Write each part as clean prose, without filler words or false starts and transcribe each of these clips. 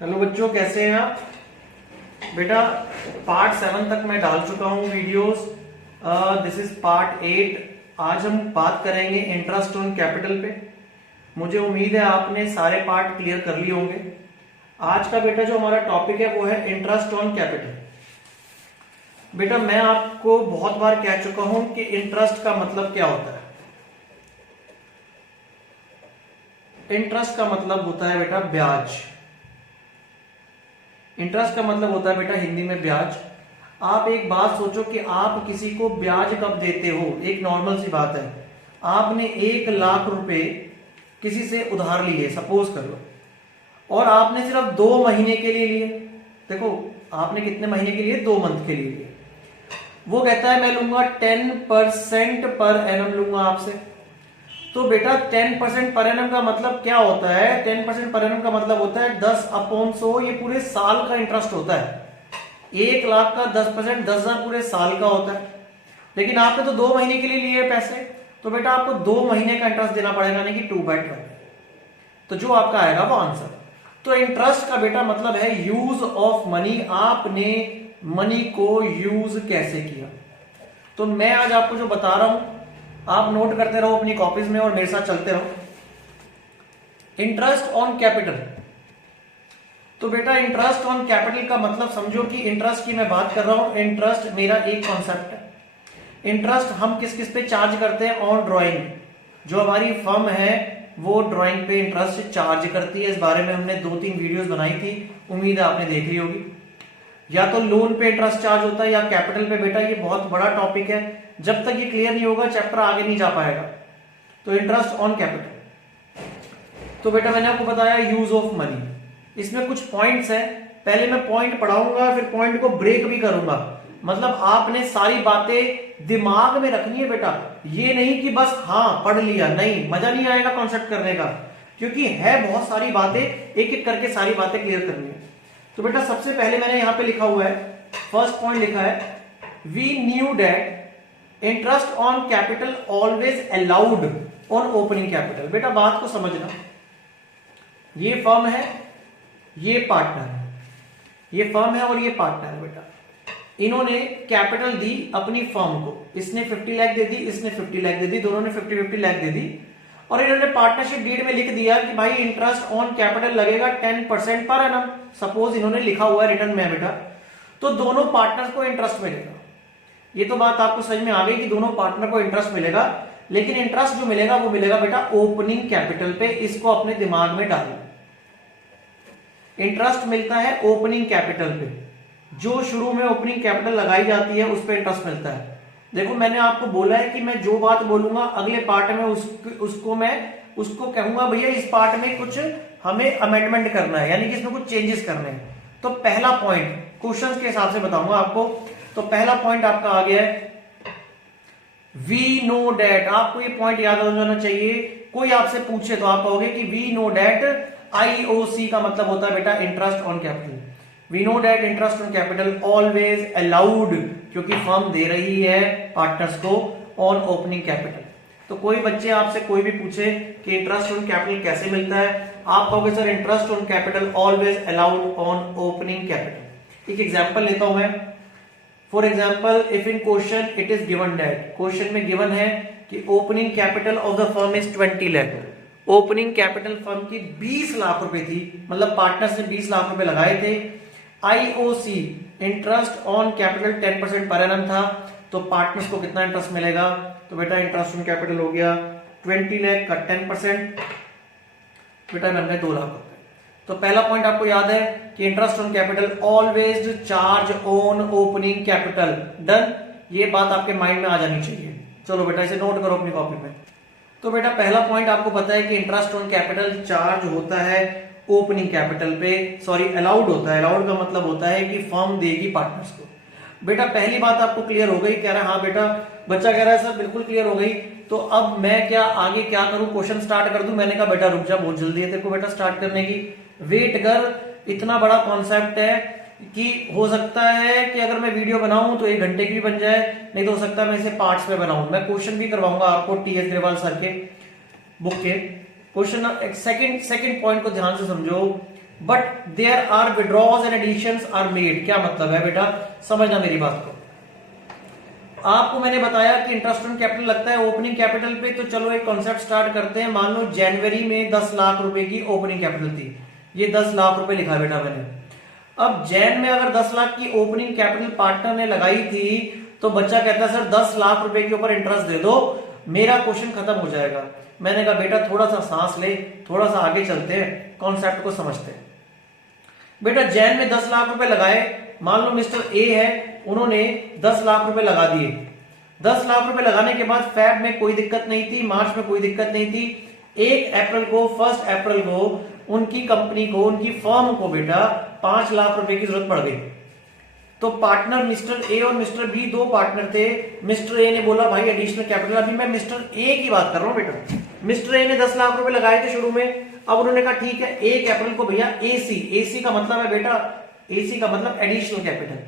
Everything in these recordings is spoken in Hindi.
हेलो बच्चों, कैसे हैं आप? बेटा पार्ट 7 तक मैं डाल चुका हूं वीडियोस। This is part 8। आज हम बात करेंगे इंटरेस्ट ऑन कैपिटल पे। मुझे उम्मीद है आपने सारे पार्ट क्लियर कर लिए होंगे। आज का बेटा जो हमारा टॉपिक है वो है इंटरेस्ट ऑन कैपिटल। बेटा मैं आपको बहुत बार कह चुका हूं कि इंटरेस्ट का मतलब क्या होता है। इंटरेस्ट का मतलब होता है बेटा ब्याज। इंटरेस्ट का मतलब होता है बेटा हिंदी में ब्याज। आप एक बात सोचो कि आप किसी को ब्याज कब देते हो। एक नॉर्मल सी बात है, आपने 1,00,000 रुपए किसी से उधार लिए, सपोज कर लो, और आपने सिर्फ 2 महीने के लिए लिए। देखो आपने कितने महीने के लिए? 2 मंथ के लिए लिए। वो कहता है मैं लूंगा 10% पर एनम लूंगा आपसे। तो बेटा 10% पर एनम का मतलब क्या होता है? 10% पर एनम का मतलब होता है 10/100। ये पूरे साल का इंटरेस्ट होता है। 1,00,000 का 10%, 10,000 पूरे साल का होता है। लेकिन आपने तो 2 महीने के लिए लिए पैसे, तो बेटा आपको 2 महीने का इंटरेस्ट देना पड़ेगा, यानी कि 2/12। तो जो आपका आएगा वो आंसर। तो इंटरेस्ट का बेटा मतलब है यूज ऑफ मनी। आपने मनी को यूज कैसे किया। तो मैं आज आपको जो बता रहा हूं, आप नोट करते रहो अपनी कॉपीज में और मेरे साथ चलते रहो। Interest on capital. तो बेटा इंटरेस्ट ऑन कैपिटल का मतलब समझो कि इंटरेस्ट की मैं बात कर रहा हूं। इंटरेस्ट मेरा एक कॉन्सेप्ट है। इंटरेस्ट हम किस किस पे चार्ज करते हैं? On drawing. जो हमारी फर्म है वो ड्राइंग पे इंटरेस्ट चार्ज करती है। इस बारे में हमने 2-3 वीडियोस बनाई थी, उम्मीद है आपने देख ली होगी। या तो लोन पे इंटरेस्ट चार्ज होता है या कैपिटल पे। बेटा ये बहुत बड़ा टॉपिक है, जब तक ये क्लियर नहीं होगा चैप्टर आगे नहीं जा पाएगा। तो इंटरेस्ट ऑन कैपिटल। तो बेटा मैंने आपको बताया यूज ऑफ मनी। इसमें कुछ पॉइंट्स हैं, पहले मैं पॉइंट पढ़ाऊंगा फिर पॉइंट को ब्रेक भी करूंगा। मतलब आपने सारी बातें दिमाग में रखनी है बेटा। ये नहीं कि बस हाँ पढ़ लिया, नहीं, मजा नहीं आएगा कॉन्सेप्ट करने का, क्योंकि है बहुत सारी बातें, एक एक करके सारी बातें क्लियर करनी है। तो बेटा सबसे पहले मैंने यहां पे लिखा हुआ है, फर्स्ट पॉइंट लिखा है, we knew that interest on capital always allowed on opening capital. बेटा बात को समझना, ये फर्म है, ये पार्टनर है, ये फर्म है और ये पार्टनर है। बेटा इन्होंने कैपिटल दी अपनी फर्म को। इसने 50 लाख दे दी, इसने 50 लाख दे दी, दोनों ने 50-50 लाख दे दी। और इन्होंने पार्टनरशिप डीड में लिख दिया कि भाई इंटरेस्ट ऑन कैपिटल लगेगा 10% पर एनम। सपोज इन्होंने लिखा हुआ है रिटर्न में बेटा, तो दोनों पार्टनर्स को इंटरेस्ट मिलेगा। ये तो बात आपको समझ में आ गई कि दोनों पार्टनर को इंटरेस्ट मिलेगा, लेकिन इंटरेस्ट जो मिलेगा वो मिलेगा बेटा ओपनिंग कैपिटल पे। इसको अपने दिमाग में डालो, इंटरेस्ट मिलता है ओपनिंग कैपिटल पे। जो शुरू में ओपनिंग कैपिटल लगाई जाती है उस पर इंटरेस्ट मिलता है। देखो मैंने आपको बोला है कि मैं जो बात बोलूंगा अगले पार्ट में उसको कहूंगा भैया इस पार्ट में कुछ हमें अमेंडमेंट करना है, यानी कि इसमें कुछ चेंजेस करने हैं। तो पहला पॉइंट क्वेश्चंस के हिसाब से बताऊंगा आपको। तो पहला पॉइंट आपका आ गया है वी नो डेट। आपको ये पॉइंट याद हो जाना चाहिए। कोई आपसे पूछे तो आप कहोगे कि वी नो डेट IOC का मतलब होता है बेटा interest on capital. We know that interest on capital always allowed, क्योंकि फर्म दे रही है पार्टनर्स को ऑन ओपनिंग कैपिटल। तो कोई बच्चे आपसे कोई भी पूछे कि इंटरेस्ट ऑन कैपिटल कैसे मिलता है, आप कहोगे sir interest on capital always allowed on opening capital. एक एग्जांपल लेता हूं मैं। For example if in question it is given that, question में गिवन है कि opening capital of the firm is 20 lakh. Opening capital firm की 20 लाख रुपए थी, मतलब पार्टनर्स ने 20 लाख रुपए लगाए थे। IOC interest on capital 10% per annum था, तो पार्टनर्स को कितना इंटरेस्ट मिलेगा? तो बेटा इंटरेस्ट ऑन कैपिटल हो गया 20 लाख का 10%, बेटा हमने 2 लाख रुपए। तो पहला पॉइंट आपको याद है कि interest on capital always charge on opening capital. Done, ये बात आपके माइंड में आ जानी चाहिए। चलो बेटा इसे नोट करो अपनी कॉपी में। तो बेटा पहला पॉइंट आपको पता है कि इंटरेस्ट ऑन कैपिटल चार्ज होता है ओपनिंग कैपिटल पे, सॉरी अलाउड होता है। अलाउड का मतलब होता है कि फर्म देगी पार्टनर्स को। बेटा पहली बात आपको क्लियर हो गई? कह रहा है हाँ बेटा, बच्चा कह रहा है सर बिल्कुल क्लियर हो गई। तो अब मैं क्या आगे क्या करूं, क्वेश्चन स्टार्ट कर दूं? मैंने कहा बेटा रुक जा, बहुत जल्दी है तेरे को बेटा स्टार्ट करने की, वेट कर। इतना बड़ा कॉन्सेप्ट है कि हो सकता है कि अगर मैं वीडियो बनाऊं तो 1 घंटे की भी बन जाए, नहीं तो हो सकता है मैं इसे पार्ट्स में बनाऊं। मैं क्वेश्चन भी करवाऊंगा आपको TS ग्रेवाल सर के बुक के क्वेश्चन। सेकंड पॉइंट को ध्यान से समझो but there are withdraws and additions are made. क्या मतलब है बेटा, समझना मेरी बात को। आपको मैंने बताया कि इंटरेस्ट ऑन कैपिटल लगता है ओपनिंग कैपिटल पे, तो चलो एक कॉन्सेप्ट स्टार्ट करते हैं। मान लो जनवरी में 10 लाख रुपए की ओपनिंग कैपिटल थी, ये 10 लाख रुपए लिखा बेटा मैंने। अब जैन में अगर 10 लाख की ओपनिंग कैपिटल पार्टनर ने लगाई थी, तो बच्चा कहता है सर 10 लाख रुपए के ऊपर इंटरेस्ट दे दो, मेरा क्वेश्चन खत्म हो जाएगा। मैंने कहा बेटा थोड़ा सा सांस ले, थोड़ा सा आगे चलते हैं, कॉन्सेप्ट को समझते हैं। बेटा जैन में 10 लाख रुपए लगाए, मान लो मिस्टर ए है, उन्होंने 10 लाख रुपए लगा दिए। 10 लाख रुपए लगाने के बाद फेब में कोई दिक्कत नहीं थी, मार्च में कोई दिक्कत नहीं थी। 1 अप्रैल को उनकी कंपनी को, उनकी फर्म को बेटा 5 लाख रुपए की जरूरत पड़ गई। तो पार्टनर मिस्टर ए और मिस्टर बी, दो पार्टनर थे। मिस्टर ए ने बोला भाई एडिशनल कैपिटल, अभी मैं मिस्टर ए की बात कर रहा हूं बेटा। मिस्टर ए ने 10 लाख रुपए लगाए थे शुरू में। अब उन्होंने कहा ठीक है 1 अप्रैल को भैया एसी का मतलब है बेटा, एसी का मतलब एडिशनल कैपिटल,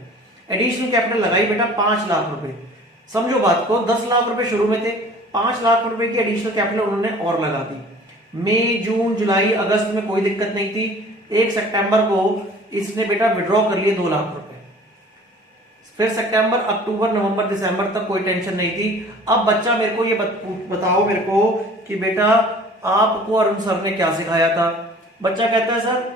एडिशनल कैपिटल लगाई बेटा 5 लाख रुपए। समझो बात को, 10 लाख रुपए शुरू में थे, 5 लाख रुपए की एडिशनल कैपिटल उन्होंने और लगा दी। मई जून जुलाई अगस्त में कोई दिक्कत नहीं थी। 1 सितंबर को इसने बेटा विड्रॉ कर लिए 2 लाख रुपए। फिर सितंबर अक्टूबर नवंबर दिसंबर तक कोई टेंशन नहीं थी। अब बच्चा मेरे को ये बताओ मेरे को कि बेटा आपको अरुण सर ने क्या सिखाया था। बच्चा कहता है सर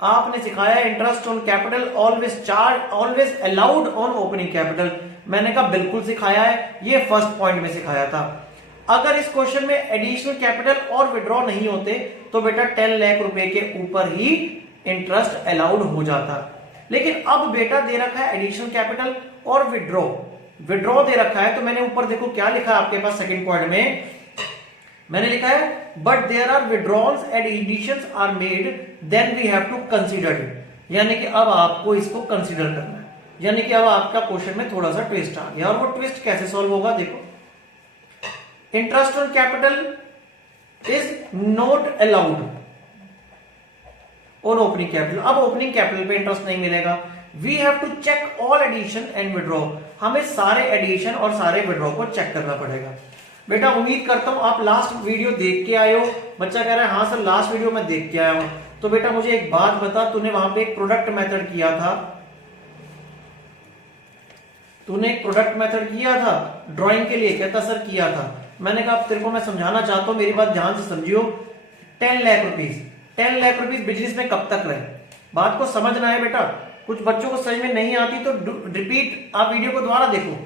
आपने सिखाया interest on capital always allowed on opening capital. मैंने कहा बिल्कुल सिखाया है, ये फर्स्ट पॉइंट में सिखाया था। अगर इस क्वेश्चन में एडिशनल कैपिटल और विड्रॉ नहीं होते तो बेटा 10 लाख रुपए के ऊपर ही इंटरेस्ट अलाउड हो जाता। लेकिन अब बेटा दे रखा है एडिशनल कैपिटल और विड्रॉ दे रखा है, तो मैंने ऊपर देखो क्या लिखा है आपके पास सेकंड पॉइंट में, मैंने लिखा है but there are withdrawals and additions are made then we have to consider it. यानी कि अब आपको इसको कंसीडर करना है, यानी कि अब आपका क्वेश्चन में थोड़ा सा ट्विस्ट आ गया। और वो ट्विस्ट कैसे सॉल्व होगा देखो, interest on capital is not allowed on opening capital. अब ओपनिंग कैपिटल पे इंटरेस्ट नहीं मिलेगा। We have to check all addition and withdraw, हमें सारे एडिशन और सारे विड्रॉ को चेक करना पड़ेगा। बेटा उम्मीद करता हूं आप लास्ट वीडियो देख के आए हो। बच्चा कह रहा है हाँ सर लास्ट वीडियो मैं देख के आया हूं। तो बेटा मुझे एक बात बता, तूने वहां पे एक प्रोडक्ट मेथड किया था, तूने एक प्रोडक्ट मेथड किया था ड्राइंग के लिए, कहता सर किया था। मैंने कहा तेरे को मैं समझाना चाहता हूं, मेरी बात ध्यान से समझियो। 10 लाख रुपीज बिजनेस में कब तक रहे, बात को समझना है बेटा। कुछ बच्चों को समझ में नहीं आती तो रिपीट आप वीडियो को दोबारा देखो।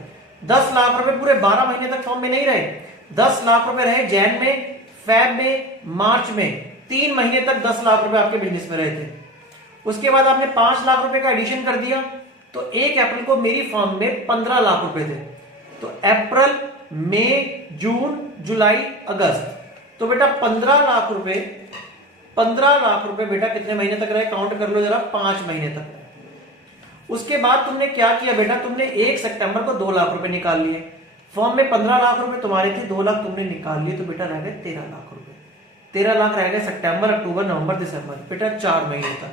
10 लाख रुपए पूरे 12 महीने तक फॉर्म में नहीं रहे। 10 लाख रुपए रहे जैन में, फेब में, मार्च में, 3 महीने तक 10 लाख रुपए आपके बिजनेस में रहे थे। उसके बाद आपने 5 लाख रुपए का एडिशन कर दिया, तो 1 अप्रैल को मेरी फर्म में 15 लाख रुपए थे। तो अप्रैल, मई, जून, जुलाई, अगस्त, तो बेटा 15 लाख रुपए बेटा कितने महीने तक रहे, काउंट कर लो जरा, 5 महीने तक रहे। उसके बाद तुमने क्या किया बेटा, तुमने 1 सितंबर को 2 लाख रुपए निकाल लिए। फर्म में 15 लाख रुपए तुम्हारे थे, 2 लाख तुमने निकाल लिए, तो बेटा रह गए 13 लाख रुपए। 13 लाख रह गए सितंबर अक्टूबर नवंबर दिसंबर, बेटा 4 महीने तक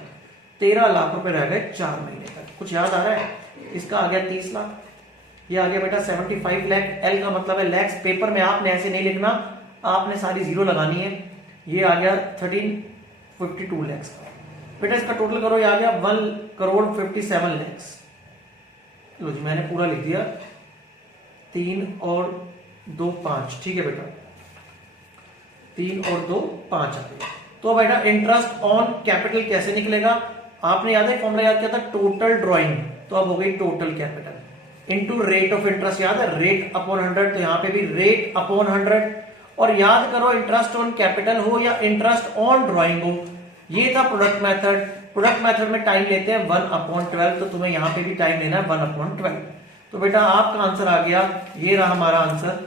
13 लाख रुपए रह गए 4 महीने तक। कुछ याद आ रहा है? इसका आ गया 30 लाख, ये आ गया बेटा 75 लाख। एल का मतलब है लैक्स, पेपर में आपने ऐसे नहीं लिखना, आपने सारी जीरो लगानी है। ये आ गया 1352 लैक्स का। बेटा इसका टोटल करो, ये आ गया 1,57 लाख। लो जी मैंने पूरा लिख दिया, 3 और 2 5, ठीक है बेटा, 3 और 2 5 आ गया। तो बेटा इंटरेस्ट ऑन कैपिटल कैसे निकलेगा, आपने याद है फॉर्मूला याद किया था टोटल ड्राइंग, तो अब हो गई total capital into rate of interest. याद है रेट अपॉन 100, तो यहां पे भी रेट अपॉन 100। और याद करो इंटरेस्ट ऑन कैपिटल हो या इंटरेस्ट ऑन ड्राइंग हो, ये था प्रोडक्ट मेथड। प्रोडक्ट मेथड में टाइम लेते हैं 1/12, तो तुम्हें यहां पे भी टाइम लेना है 1/12। तो बेटा आपका आंसर आ गया, ये रहा हमारा आंसर,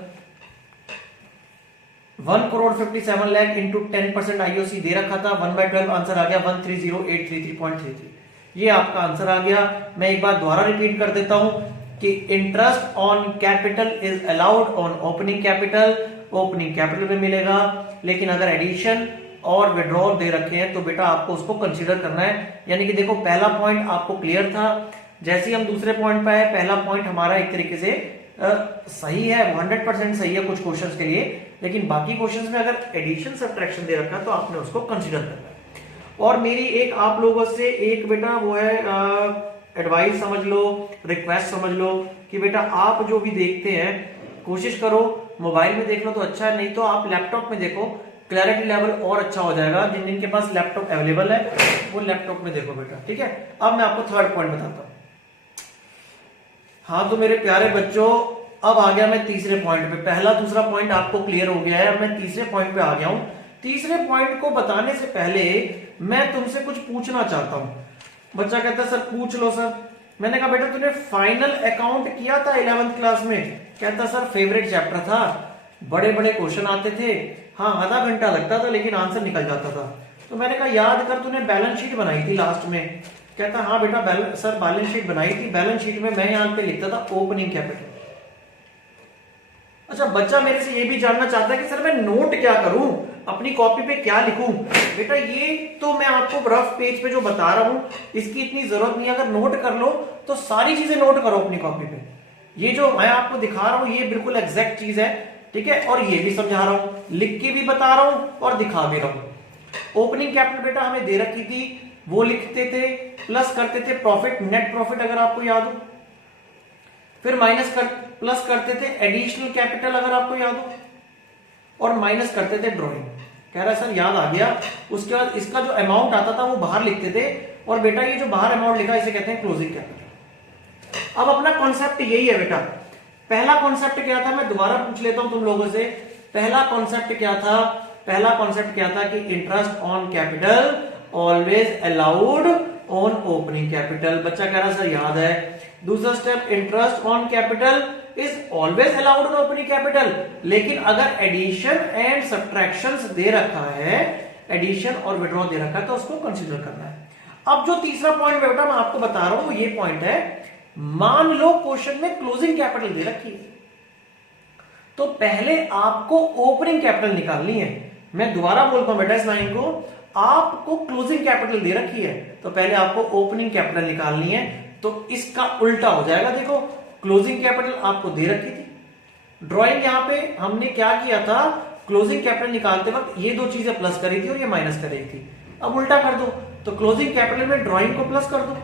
1,57 लाख इंटू 10% आईओसी दे रखा था, 1/12 आंसर आ गया 130,833.33। ये आपका आंसर आ गया। मैं एक बार दोबारा रिपीट कर देता हूं कि interest on capital is allowed on opening capital, opening capital में मिलेगा। लेकिन अगर एडिशन और विड्रॉल दे रखे हैं तो बेटा आपको उसको कंसीडर करना है। यानी कि देखो पहला पॉइंट आपको क्लियर था, जैसे ही हम दूसरे पॉइंट पे आए, पहला पॉइंट हमारा एक तरीके से सही है, 100% सही है कुछ क्वेश्चंस के लिए, लेकिन बाकी क्वेश्चंस में अगर एडिशन सब्ट्रैक्शन दे रखा है तो आपने उसको कंसीडर करना है। और मेरी एक आप लोगों से एक बेटा वो है एडवाइस समझ लो, रिक्वेस्ट समझ लो कि बेटा आप जो भी देखते हैं कोशिश करो मोबाइल में देख लो तो अच्छा है, नहीं तो आप लैपटॉप में देखो, क्लैरिटी लेवल और अच्छा हो जाएगा। जिन जिनके पास लैपटॉप अवेलेबल है वो लैपटॉप में देखो बेटा, ठीक है। अब मैं आपको थर्ड पॉइंट बताता हूं। हाँ तो मेरे प्यारे बच्चों, अब आ गया मैं तीसरे पॉइंट पे। पहला दूसरा पॉइंट आपको क्लियर हो गया है, अब मैं तीसरे पॉइंट पे आ गया हूं। तीसरे पॉइंट को बताने से पहले मैं तुमसे कुछ पूछना चाहता हूं। बच्चा कहता है सर पूछ लो सर। मैंने कहा बेटा तूने फाइनल अकाउंट किया था 11th क्लास में? कहता सर फेवरेट चैप्टर था, बड़े बड़े क्वेश्चन आते थे, हाँ आधा घंटा लगता था लेकिन आंसर निकल जाता था। तो मैंने कहा याद कर तूने बैलेंस शीट बनाई थी लास्ट में? कहता हाँ बेटा सर बैलेंस शीट बनाई थी, बैलेंस शीट में मैं यहां पे लिखता था ओपनिंग कैपिटल। अच्छा बच्चा मेरे से ये भी जानना चाहता है कि सर मैं नोट क्या करूं, अपनी कॉपी पे क्या लिखूं? बेटा ये तो मैं आपको रफ पेज पे जो बता रहा हूं इसकी इतनी जरूरत नहीं है। अगर नोट कर लो तो सारी चीजें नोट करो अपनी कॉपी पे। ये जो मैं आपको दिखा रहा हूं ये बिल्कुल एग्जैक्ट चीज है, ठीक है। और ये भी समझा रहा हूं, लिख के भी बता रहा हूं और दिखा भी रहा हूं। ओपनिंग कैपिटल बेटा हमें दे रखी थी, वो लिखते थे, प्लस करते थे प्रॉफिट, नेट प्रॉफिट अगर आपको याद हो, फिर प्लस करते थे एडिशनल कैपिटल अगर आपको याद हो, और माइनस करते थे ड्रॉइंग। कह रहा है सर याद आ गया। उसके बाद इसका जो अमाउंट आता था वो बाहर लिखते थे, और बेटा ये जो बाहर अमाउंट लिखा इसे कहते हैं क्लोजिंग कैपिटल। अब अपना कॉन्सेप्ट यही है बेटा। पहला कॉन्सेप्ट क्या था, मैं दोबारा पूछ लेता हूं तुम लोगों से। पहला कॉन्सेप्ट क्या था? पहला कॉन्सेप्ट क्या था कि interest on capital always allowed on opening capital. बच्चा कह रहा सर याद है। दूसरा step interest on capital is always allowed on opening capital, लेकिन अगर एडिशन एंड सब्ट्रैक्शंस दे रखा है, एडिशन और विड्रॉ दे रखा है तो उसको कंसीडर करना है। अब जो तीसरा पॉइंट बेटा मैं आपको बता रहा हूं वो ये पॉइंट है, मान लो क्वेश्चन में क्लोजिंग कैपिटल दे रखी है तो पहले आपको ओपनिंग कैपिटल निकालनी है। मैं दोबारा बोलता हूं बेटा इस लाइन को, आपको क्लोजिंग कैपिटल दे रखी है तो पहले आपको ओपनिंग कैपिटल निकालनी है। तो इसका उल्टा हो जाएगा, देखो क्लोजिंग कैपिटल आपको दे रखी थी, ड्राइंग यहां पे हमने क्या किया था, क्लोजिंग कैपिटल निकालते वक्त ये दो चीजें प्लस करी थी और ये माइनस करी थी। अब उल्टा कर दो, तो क्लोजिंग कैपिटल में ड्राइंग को प्लस कर दो,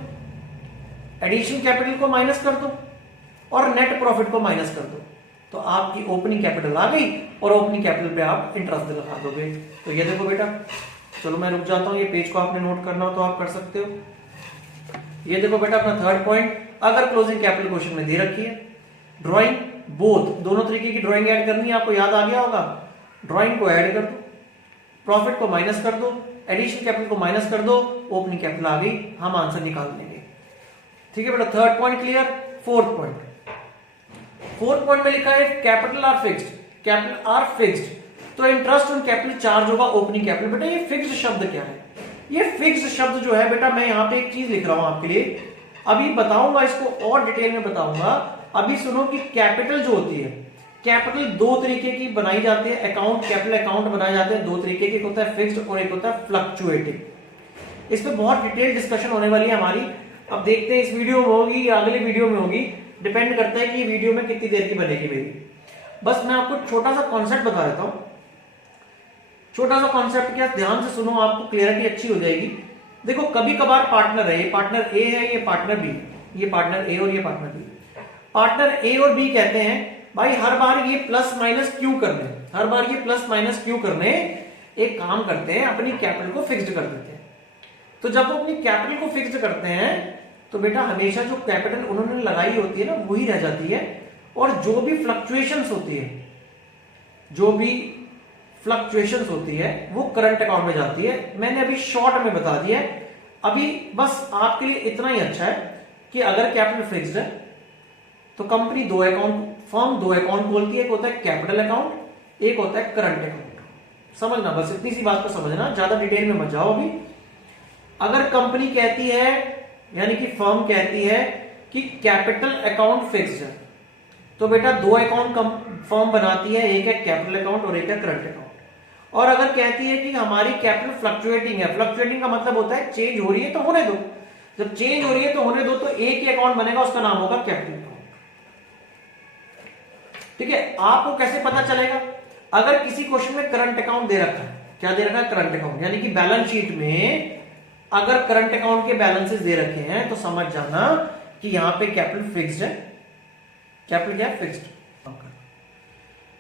एडिशन कैपिटल को माइनस कर दो और नेट प्रॉफिट को माइनस कर दो, तो आपकी ओपनिंग कैपिटल आ गई और ओपनिंग कैपिटल पे आप इंटरेस्ट लगा दोगे। तो ये देखो बेटा, चलो मैं रुक जाता हूं, ये पेज को आपने नोट करना हो तो आप कर सकते हो। ये देखो बेटा अपना थर्ड पॉइंट, अगर क्लोजिंग कैपिटल क्वेश्चन में दे रखी है, ड्राइंग बोथ दोनों तरीके की ड्राइंग ऐड करनी है, आपको याद आ गया होगा। ड्राइंग को ऐड कर दो, प्रॉफिट को माइनस कर दो, एडिशन कैपिटल को माइनस कर दो, ओपनिंग कैपिटल आ गई, हम आंसर निकाल लेंगे। ठीक है बेटा, third point clear. Fourth point में लिखा है capital R fixed, capital R fixed, तो इंटरेस्ट ऑन कैपिटल चार्ज होगा ओपनिंग कैपिटल। बेटा ये फिक्स्ड शब्द क्या है? ये फिक्स्ड शब्द जो है बेटा, मैं यहां पे एक चीज लिख रहा हूं आपके लिए, अभी बताऊंगा इसको और डिटेल में बताऊंगा। अभी सुनो कि कैपिटल जो होती है, कैपिटल दो तरीके की बनाई जाती है, अकाउंट कैपिटल अकाउंट बनाए जाते हैं दो तरीके के, एक होता है फिक्स्ड और एक होता है फ्लक्चुएटिंग। इस पे बहुत डिटेल डिस्कशन होने वाली है हमारी, अब देखते हैं इस वीडियो में होगी या अगले वीडियो में होगी, डिपेंड करता है कि वीडियो में कितनी देर की बनेगी मेरी। बस मैं आपको छोटा सा कॉन्सेप्ट बता देता हूं, छोटा सा कॉन्सेप्ट क्या, ध्यान से सुनो, आपको क्लियरिटी अच्छी हो जाएगी। देखो कभी कभार पार्टनर है, ये पार्टनर ए है, ये पार्टनर बी, ये पार्टनर ए और ये पार्टनर बी। पार्टनर ए और बी कहते हैं भाई हर बार ये प्लस माइनस क्यों करने, हर बार ये प्लस माइनस क्यों करने, एक काम करते हैं अपनी कैपिटल को फिक्स्ड कर देते हैं। तो जब वो अपनी कैपिटल को फिक्स्ड करते हैं तो बेटा हमेशा जो कैपिटल उन्होंने लगाई होती है ना वही रह जाती है, और जो भी फ्लक्चुएशंस होती है, जो भी फ्लक्चुएशंस होती है वो करंट अकाउंट में जाती है। मैंने अभी शॉर्ट में बता दिया है, अभी बस आपके लिए इतना ही अच्छा है कि अगर कैपिटल फिक्स्ड है तो कंपनी दो अकाउंट खोलती है, एक होता है कैपिटल अकाउंट, एक होता है करंट अकाउंट। समझना, बस इतनी सी बात को समझना, ज्यादा डिटेल में मत जाओ। अभी अगर कंपनी कहती है, यानी कि फर्म कहती है कि कैपिटल अकाउंट फिक्स्ड है, तो बेटा दो अकाउंट फर्म बनाती है, एक है कैपिटल अकाउंट और एक है करंट अकाउंट। और अगर कहती है कि हमारी कैपिटल फ्लक्चुएटिंग है, फ्लक्चुएटिंग का मतलब होता है चेंज हो रही है तो होने दो, जब चेंज हो रही है तो होने दो, तो एक ही अकाउंट बनेगा, उसका नाम होगा कैपिटल अकाउंट। ठीक है, आपको कैसे पता चलेगा? अगर किसी क्वेश्चन में करंट अकाउंट दे रखा है, क्या दे रखा है, करंट अकाउंट, यानी कि बैलेंस शीट में अगर करंट अकाउंट के बैलेंसेस दे रखे हैं तो समझ जाना कि यहां पे कैपिटल फिक्स्ड है। कैपिटल क्या है? फिक्स्ड।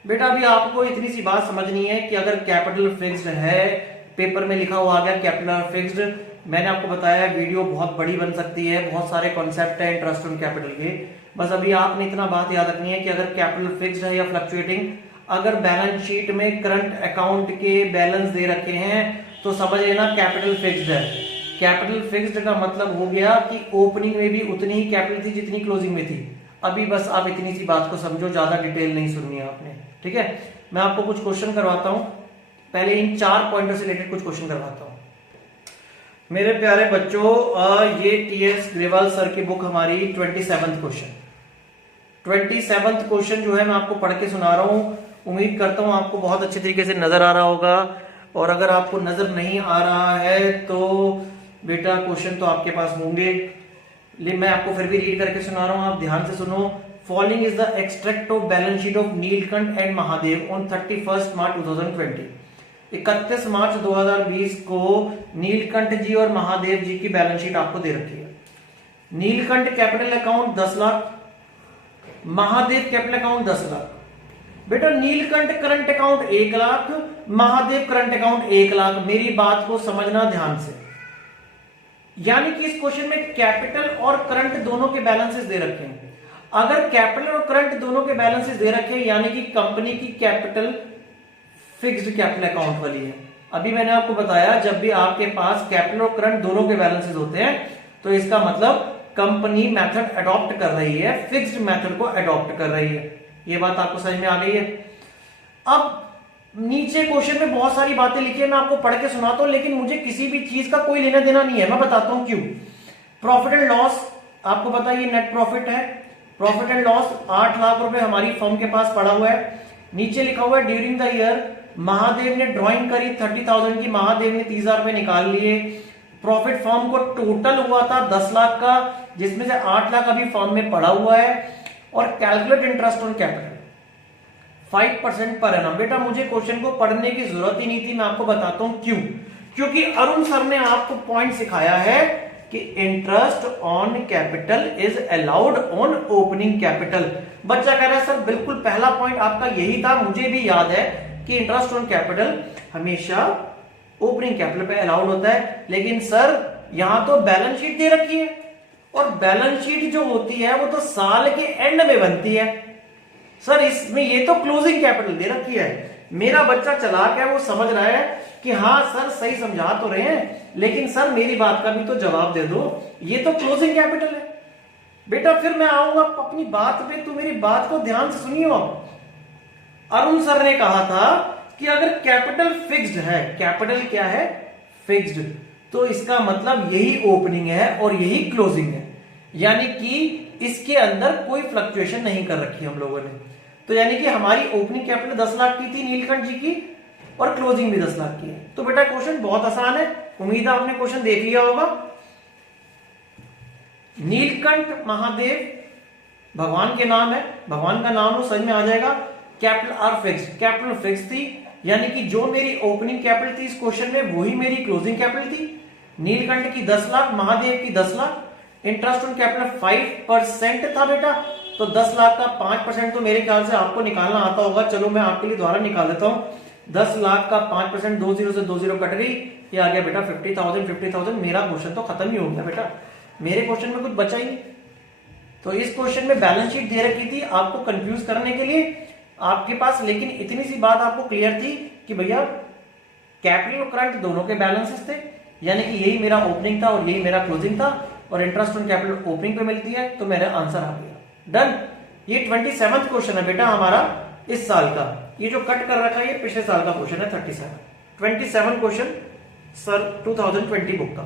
बेटा अभी आपको इतनी सी बात समझनी है कि अगर कैपिटल फिक्स्ड है, पेपर में लिखा हुआ आ गया कैपिटल फिक्स्ड, मैंने आपको बताया वीडियो बहुत बड़ी बन सकती है, बहुत सारे कॉन्सेप्ट है इंटरेस्ट ऑन कैपिटल के। बस अभी आपने इतना बात याद रखनी है कि अगर कैपिटल फिक्स्ड है या फ्लक्चुएटिंग, अगर बैलेंस शीट में करंट अकाउंट के बैलेंस दे रखे हैं तो समझ लेना कैपिटल फिक्स्ड है। कैपिटल फिक्स्ड का मतलब हो गया कि ओपनिंग में भी उतनी ही कैपिटल थी जितनी क्लोजिंग में थी। अभी बस आप इतनी सी बात को समझो, ज्यादा डिटेल नहीं सुननी है आपने, ठीक है। मैं आपको कुछ क्वेश्चन करवाता हूं, पहले इन 4 पॉइंटों से रिलेटेड कुछ क्वेश्चन करवाता हूं। मेरे प्यारे बच्चों, ये टीएस ग्रेवाल सर की बुक हमारी 27th क्वेश्चन, 27th क्वेश्चन जो है मैं आपको पढ़ के सुना रहा हूं। उम्मीद करता हूं आपको बहुत अच्छे तरीके से नजर आ रहा होगा, और अगर आपको नजर नहीं आ रहा है तो बेटा क्वेश्चन तो आपके पास होंगे, लेकिन मैं आपको फिर भी रीड करके सुना रहा हूं, आप ध्यान से सुनो। Following is the extract of balance sheet of Neelkanth and Mahadev on 31 मार्च 2020। 31 मार्च 2020 को नीलकंठ जी और महादेव जी की बैलेंस शीट आपको दे रखी है। Neelkanth capital account 10 lakh, Mahadev capital account 10 lakh. बेटा Neelkanth current account 1 lakh, Mahadev current account 1 lakh. मेरी बात को समझना ध्यान से, यानी कि इस क्वेश्चन में कैपिटल और करंट दोनों के बैलेंसेस दे रखे हैं। अगर कैपिटल और करंट दोनों के बैलेंसेस दे रखे हैं, यानी कि कंपनी की कैपिटल फिक्स्ड कैपिटल अकाउंट वाली है। अभी मैंने आपको बताया जब भी आपके पास कैपिटल और करंट दोनों के बैलेंसेस होते हैं तो इसका मतलब कंपनी मेथड अडॉप्ट कर रही है, फिक्स्ड मेथड को अडॉप्ट कर रही है। ये बात आपको समझ में आ गई है। अब नीचे क्वेश्चन में बहुत सारी बातें लिखी है, मैं आपको पढ़ के सुनाता हूं, लेकिन मुझे किसी भी चीज का कोई लेना देना नहीं है। मैं बताता हूं क्यों। प्रॉफिट एंड लॉस आपको पता है, ये नेट प्रॉफिट है। प्रॉफिट एंड लॉस 8 लाख रुपए हमारी फर्म के पास पड़ा हुआ है। नीचे लिखा हुआ है ड्यूरिंग द ईयर महादेव ने ड्रॉइंग करी 30,000 की, महादेव ने 30,000 रुपए निकाल लिए। प्रॉफिट फर्म को टोटल हुआ था 10 लाख का, जिसमें से 8 लाख अभी फर्म में पड़ा हुआ है। और calculate interest on capital 5% per annum. बेटा मुझे क्वेश्चन को पढ़ने की जरूरत ही नहीं थी, मैं आपको बताता हूं क्यों। क्योंकि अरुण सर ने आपको पॉइंट सिखाया है कि interest on capital is allowed on opening capital. बच्चा कह रहा है सर बिल्कुल पहला पॉइंट आपका यही था, मुझे भी याद है कि इंटरेस्ट ऑन कैपिटल हमेशा ओपनिंग कैपिटल पे अलाउड होता है। लेकिन सर यहां तो बैलेंस शीट दे रखी है, और बैलेंस शीट जो होती है वो तो साल के एंड में बनती है। सर इसमें ये तो क्लोजिंग कैपिटल दे रखी है। मेरा बच्चा चालाक है, वो समझ रहा है कि हाँ सर सही समझा तो रहे हैं, लेकिन सर मेरी बात का भी तो जवाब दे दो, ये तो क्लोजिंग कैपिटल है। बेटा फिर मैं आऊंगा अपनी बात पे, तो मेरी बात को ध्यान से सुनिए। अरुण सर ने कहा था कि अगर कैपिटल फिक्स्ड है, कैपिटल क्या है? फिक्स्ड, तो इसका मतलब यही ओपनिंग है और यही क्लोजिंग है, यानी कि इसके अंदर कोई फ्लक्चुएशन नहीं कर रखी हम लोगों ने। तो यानी कि हमारी ओपनिंग कैपिटल 10 लाख की थी नीलकंठ जी की, और क्लोजिंग भी 10 लाख की है। तो बेटा क्वेश्चन बहुत आसान है, उम्मीद है आपने क्वेश्चन देख लिया होगा। नीलकंठ महादेव भगवान के नाम है, भगवान का नाम तो समझ में आ जाएगा। Capital R fixed, capital fix थी, यानी कि जो मेरी ओपनिंग कैपिटल थी इस क्वेश्चन में वही मेरी क्लोजिंग कैपिटल थी। नीलकंठ की 10 लाख, महादेव की 10 लाख। इंटरेस्ट ऑन कैपिटल 5% था बेटा, तो 10 लाख का 5% तो मेरे ख्याल से आपको निकालना आता होगा। चलो मैं आपके लिए दोबारा निकाल देता हूं। 10 लाख का 5%, 2 0 से 2 0 कट गई, ये आ गया बेटा 50,000। 50,000 मेरा क्वेश्चन तो खत्म ही हो गया बेटा, मेरे क्वेश्चन में कुछ बचा ही नहीं। तो इस क्वेश्चन में बैलेंस शीट दे रखी थी आपको कंफ्यूज करने के लिए आपके पास, लेकिन इतनी सी बात आपको क्लियर थी कि भैया कैपिटल और करंट दोनों के बैलेंसेस थे, यानी कि यही मेरा ओपनिंग था और यही मेरा क्लोजिंग था, और इंटरेस्ट ऑन कैपिटल ओपनिंग पे मिलती है, तो मेरा आंसर आ गया। डन। ये 27th क्वेश्चन है बेटा हमारा इस साल का। ये जो कट कर रखा है ये पिछले साल का क्वेश्चन है 27 क्वेश्चन सर 2020 बुक का।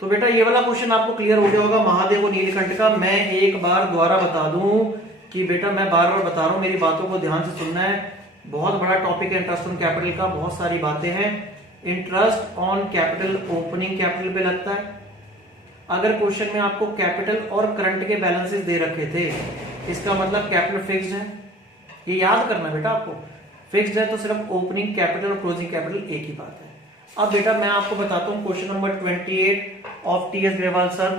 तो बेटा ये वाला क्वेश्चन आपको क्लियर हो गया होगा महादेव और नीलकंठ का। मैं एक बार दोबारा बता दूं कि बेटा मैं बार बार बता रहा हूं, मेरी बातों को ध्यान से सुनना है। बहुत बड़ा टॉपिक है इंटरेस्ट ऑन कैपिटल का, बहुत सारी बातें हैं। Interest on capital opening capital पे लगता है। अगर क्वेश्चन में आपको कैपिटल और करंट के बैलेंसेस दे रखे थे, इसका मतलब कैपिटल फिक्स्ड है। ये याद करना बेटा आपको, फिक्स्ड है तो सिर्फ ओपनिंग कैपिटल और क्लोजिंग कैपिटल एक ही बात है। अब बेटा मैं आपको बताता हूं question number 28 of TS Grewal sir.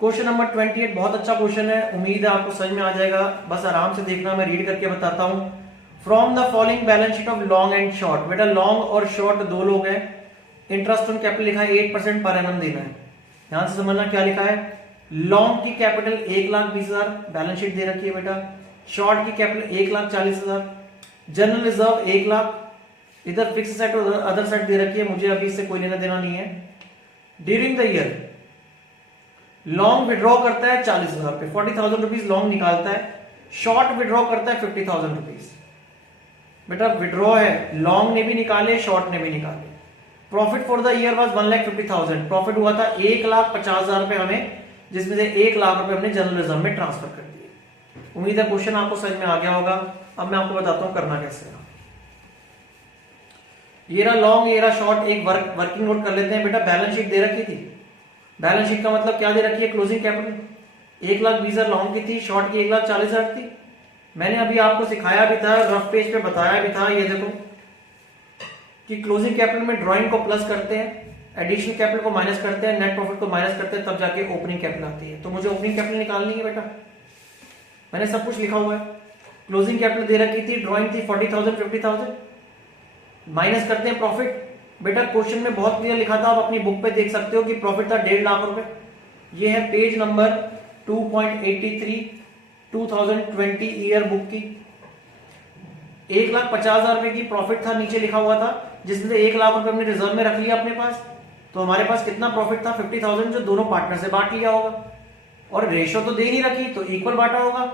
Question number 28 बहुत अच्छा क्वेश्चन है, उम्मीद है आपको समझ में आ जाएगा, बस आराम से देखना, मैं रीड करके बताता हूं। From the following balance sheet of long and short. बेटा लॉन्ग और शॉर्ट दो लोग हैं, इंटरेस्ट ऑन कैपिटल लिखा है 8% पर एनम देना है। ध्यान से समझना क्या लिखा है। लॉन्ग की कैपिटल 1,20,000 बैलेंस शीट दे रखी है बेटा, शॉर्ट की कैपिटल 1,40,000, जनरल रिजर्व 1 लाख, इधर फिक्स सेट और अदर सेट दे रखी है, मुझे अभी इससे कोई लेना देना नहीं है। During the year long withdraw करता है 40,000 रुपए, 40,000 रुपीज लॉन्ग निकालता है, शॉर्ट विड्रॉ करता है 50,000 रुपीज। बेटा विड्रॉ है, लॉन्ग ने भी निकाले शॉर्ट ने भी निकाले। Profit for the year was 1,50,000, profit हुआ था 1,50,000 रुपए हमें, जिसमें से 1 लाख रुपए हमने जनरल रिजर्व में ट्रांसफर कर दिए। उम्मीद है क्वेश्चन आपको समझ में आ गया होगा। अब मैं आपको बताता हूं करना कैसे है। ये रहा लॉन्ग, ये रहा शॉर्ट, एक वर्किंग नोट कर लेते हैं। बेटा बैलेंस शीट दे रखी थी, बैलेंस शीट का मतलब क्या दे रखी है, क्लोजिंग कैपिटल 1,20,000 लॉन्ग की थी, शॉर्ट की 1,40,000 थी। मैंने अभी आपको सिखाया भी था, रफ पेज पे बताया भी था, ये देखो कि क्लोजिंग कैपिटल में ड्राइंग को प्लस करते हैं, एडिशनल कैपिटल को माइनस करते हैं, नेट प्रॉफिट को माइनस करते हैं, तब जाके ओपनिंग कैपिटल आती है। तो मुझे ओपनिंग कैपिटल निकालनी है बेटा, मैंने सब कुछ लिखा हुआ है। क्लोजिंग कैपिटल दे रखी थी, ड्राइंग थी 40,000 50,000, माइनस करते हैं प्रॉफिट। बेटा क्वेश्चन में बहुत क्लियर लिखा था, आप अपनी बुक पे देख सकते हो कि प्रॉफिट था 1.5 लाख रुपए। ये है पेज नंबर 2.83 2020 ईयर बुक की। 1,50,000 रुपए की प्रॉफिट था, नीचे लिखा हुआ था, जिसमें से 1 लाख रुपए हमने रिजर्व में रख लिया अपने पास। तो हमारे पास कितना प्रॉफिट था 50,000, जो दोनों पार्टनर से बांट लिया होगा, और रेशो तो दे नहीं रखी तो इक्वल बांटा होगा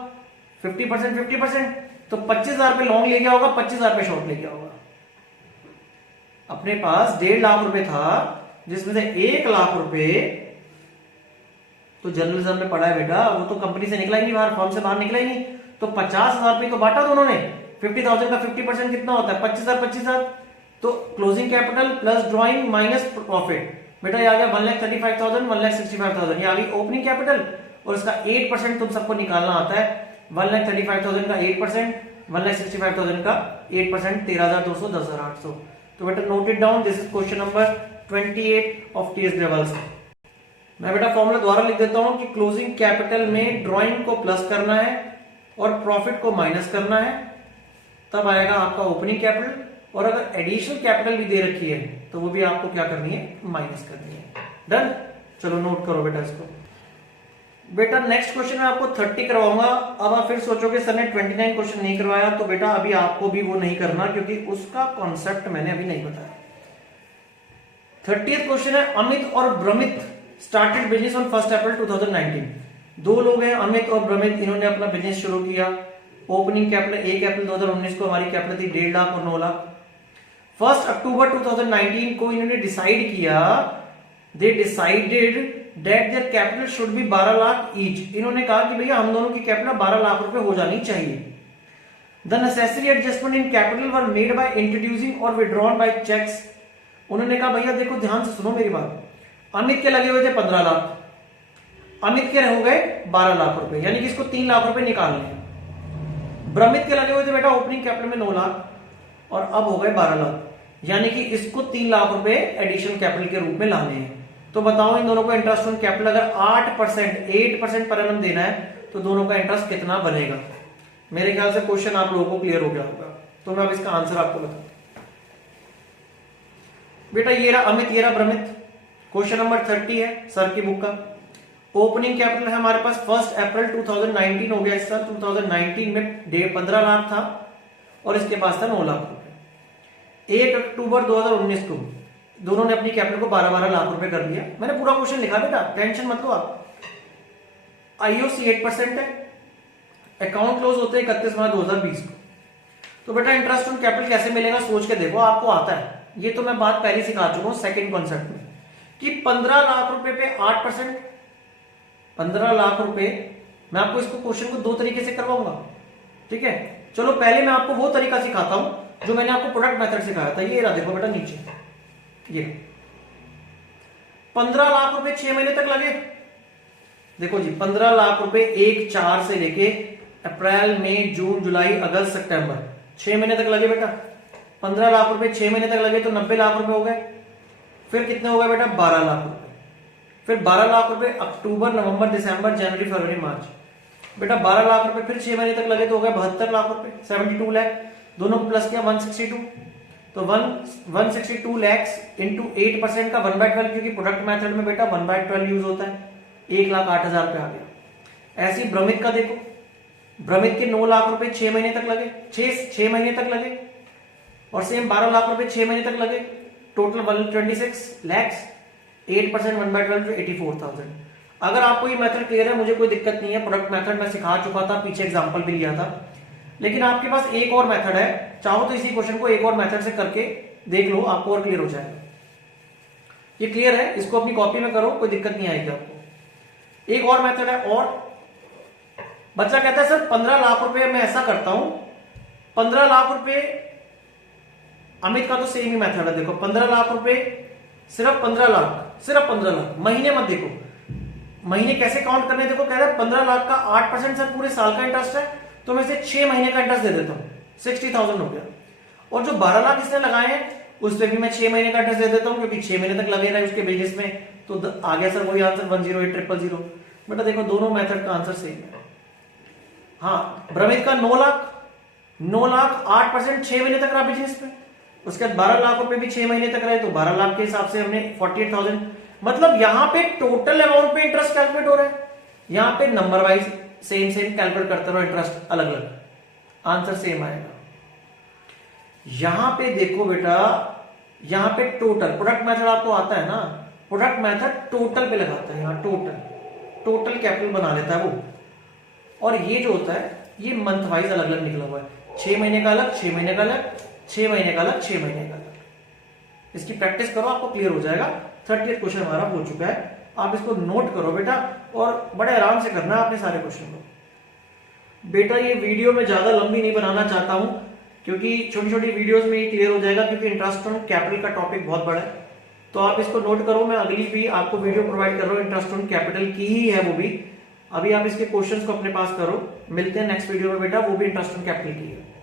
50% 50%। तो 25,000 रुपए लॉन्ग ले गया होगा, 25,000 रुपए शॉर्ट ले गया होगा। अपने पास 1.5 लाख रुपए था, जिसमें से 1 लाख रुपए तो जनरल रिजर्व में पड़ा है बेटा, वो तो कंपनी से निकला ही नहीं बाहर, फॉर्म से बाहर निकला ही नहीं। तो 50,000 रुपए तो बांटा दोनों ने, 50,000 का 50% कितना होता है 25,000 25,000। तो closing capital plus drawing minus profit, बेटा ये आ गया 1,35,000 1,65,000। ये आ गई ओपनिंग कैपिटल, और इसका 8% तुम सबको निकालना आता है। 1,35,000 का 8%, 1,65,000 का 8%, 13,200 10,800। तो बेटा note it down, this is question number 28 of TS Grewal से। मैं बेटा फॉर्मूला द्वारा लिख देता हूं कि क्लोजिंग कैपिटल में ड्राइंग को प्लस करना है और प्रॉफिट को माइनस करना है, तब आएगा आपका ओपनिंग कैपिटल। और अगर एडिशनल कैपिटल भी दे रखी है तो वो भी आपको क्या करनी है, माइनस करनी है। डन, चलो नोट करो बेटा इसको। बेटा नेक्स्ट क्वेश्चन मैं आपको 30 करवाऊंगा। अब आप फिर सोचोगे सर ने 29 क्वेश्चन नहीं करवाया, तो बेटा अभी आपको भी वो नहीं करना, क्योंकि उसका कॉन्सेप्ट मैंने अभी नहीं बताया। 30th क्वेश्चन है, अमित और ब्रमित स्टार्टेड बिजनेस ऑन 1 अप्रैल 2019। दो लोग हैं अमित और ब्रमित, इन्होंने अपना बिजनेस शुरू किया। ओपनिंग कैपिटल 1 अप्रैल 2019 को हमारी कैपिटल थी 1.5 लाख और 9 लाख। 1 अक्टूबर 2019 को इन्होंने डिसाइड किया, they decided that their capital should be 12 lakh each. इन्होंने कहा कि भैया हम दोनों की कैपिटल 12 लाख रुपए हो जानी चाहिए। The necessary adjustment in capital were made by introducing और विड्रॉन बाय चेक्स। उन्होंने कहा भैया देखो ध्यान से सुनो मेरी बात, अमित के लगे हुए थे 15 लाख, अमित के हो गए 12 लाख रुपए, यानी कि इसको 3 लाख रुपए निकालने हैं। ब्रमित के लगे हुए थे बेटा ओपनिंग कैपिटल में 9 लाख, और अब हो गए 12 लाख, यानी कि इसको 3 लाख रुपए एडिशनल कैपिटल के रूप में लाने हैं। तो बताओ इन दोनों को इंटरेस्ट ऑन कैपिटल अगर 8% पर एनम देना है तो दोनों का इंटरेस्ट कितना बनेगा। मेरे ख्याल से क्वेश्चन आप लोगों को क्लियर हो गया होगा, तो मैं अब इसका आंसर आपको बताता हूं। बेटा ये रहा अमित, ये रहा ब्रमित। क्वेश्चन नंबर 30 है सर की बुक का। ओपनिंग कैपिटल है हमारे पास 1 अप्रैल 2019 हो गया इस साल। 2019 में 15 लाख था और इसके पास था 9 लाख रुपए। 1 अक्टूबर 2019 को दोनों ने अपनी कैपिटल को 12-12 लाख रुपए कर दिया। मैंने पूरा क्वेश्चन लिखा बेटा, टेंशन मत लो आप। आईओसी 8% है, अकाउंट क्लोज होते हैं 31 मार्च 2020 को। तो बेटा इंटरेस्ट ऑन कैपिटल कैसे मिलेगा सोच के देखो, आपको आता है ये, तो मैं बात पहले सिखा चुका हूं सेकंड कॉन्सेप्ट में, कि 15 लाख रुपए पे 8%, 15 लाख रुपए। मैं आपको इसको क्वेश्चन को 2 तरीके से करवाऊंगा, ठीक है। चलो पहले मैं आपको वो तरीका सिखाता हूं जो मैंने आपको प्रोडक्ट मेथड सिखाया था। ये रहा देखो बेटा नीचे, ये 15 लाख रुपए 6 महीने तक लगे। देखो जी 15 लाख रुपए 1/4 से लेके अप्रैल मई जून जुलाई अगस्त सितंबर 6 महीने तक लगे बेटा। 15 लाख रुपए 6 महीने तक लगे तो 90 लाख रुपए हो गए। फिर कितने हो गए बेटा 12 लाख रुपए। फिर 12 लाख रुपए अक्टूबर नवंबर दिसंबर जनवरी फरवरी मार्च, बेटा 12 लाख रुपए फिर 6 महीने तक लगे तो हो गए 72 लाख रुपए, 72 लाख। दोनों को प्लस किया 162, तो 162 लैक्स इंटू 8% का 1/12, क्योंकि प्रोडक्ट मेथड में बेटा 1/12 यूज होता है, 1,08,000 रुपए आ गया। ऐसे ही भ्रमित का देखो, भ्रमित के 9 लाख रुपए 6 महीने तक लगे, 6 महीने तक लगे, और सेम 12 लाख रुपए 6 महीने तक लगे, टोटल 126 लैक्स, 8% 1/12 तो 84,000। अगर आपको ये मेथड क्लियर है, मुझे कोई दिक्कत नहीं है, प्रोडक्ट मेथड मैं सिखा चुका था, पीछे एग्जांपल भी लिया था। लेकिन आपके पास एक और मेथड है, चाहो तो इसी क्वेश्चन को एक और मेथड से करके देख लो, आपको और क्लियर हो जाएगा। ये क्लियर है, इसको अपनी कॉपी में करो, कोई दिक्कत नहीं आएगी आपको। एक और मेथड है, और बच्चा कहता है सर 15 लाख रुपए मैं ऐसा करता हूं, 15 लाख रुपए, अमित का तो सेम ही मेथड है। देखो 15 लाख रुपए, सिर्फ 15 लाख, सिर्फ 15 लाख, महीने मत देखो, महीने कैसे काउंट करने, देखो कह रहा है 15 लाख का 8% सर पूरे साल का इंटरेस्ट है, तो मैं इसे 6 महीने का इंटरेस्ट दे देता हूं, 60,000 हो गया। और जो 12 लाख इसने लगाए हैं उस पर भी मैं 6 महीने का इंटरेस्ट दे देता हूं, क्योंकि 6 महीने तक लगे रहे उसके बेसिस में, तो आ गया सर वही आंसर 108,000। बेटा देखो दोनों मेथड का आंसर सेम है। हाँ, भ्रमित का 9 लाख 8% 6 महीने तक रहा बिजनेस में, उसके बाद 12 लाख रुपए भी 6 महीने तक रहे, तो 12 लाख के हिसाब से हमने 48,000, मतलब यहां पे टोटल अमाउंट पे इंटरेस्ट कैलकुलेट हो रहा है, यहां पे नंबर वाइज सेम कैलकुलेट करते रहो, इंटरेस्ट अलग अलग, आंसर सेम आएगा। यहां पे देखो बेटा, यहां पे टोटल, प्रोडक्ट मेथड आपको आता है ना, प्रोडक्ट मेथड टोटल पे लगाता है, यहां टोटल कैपिटल बना लेता है वो, और ये जो होता है ये मंथ वाइज अलग अलग निकला हुआ है, 6 महीने का अलग, 6 महीने का अलग, 6 महीने का अलग, 6 महीने का अलग। इसकी प्रैक्टिस करो, आपको क्लियर हो जाएगा। 30th क्वेश्चन हमारा हो चुका है, आप इसको नोट करो बेटा, और बड़े आराम से करना है आपने सारे क्वेश्चन को। बेटा ये वीडियो मैं ज्यादा लंबी नहीं बनाना चाहता हूं, क्योंकि छोटी छोटी वीडियोस में ही क्लियर हो जाएगा, क्योंकि इंटरेस्ट ऑन कैपिटल का टॉपिक बहुत बड़ा है। तो आप इसको नोट करो, मैं अगली भी आपको वीडियो प्रोवाइड कर रहा हूँ, इंटरेस्ट ऑन कैपिटल की ही है वो भी। अभी आप इसके क्वेश्चंस को अपने पास करो, मिलते हैं नेक्स्ट वीडियो में बेटा, वो भी इंटरेस्ट ऑन कैपिटल की है।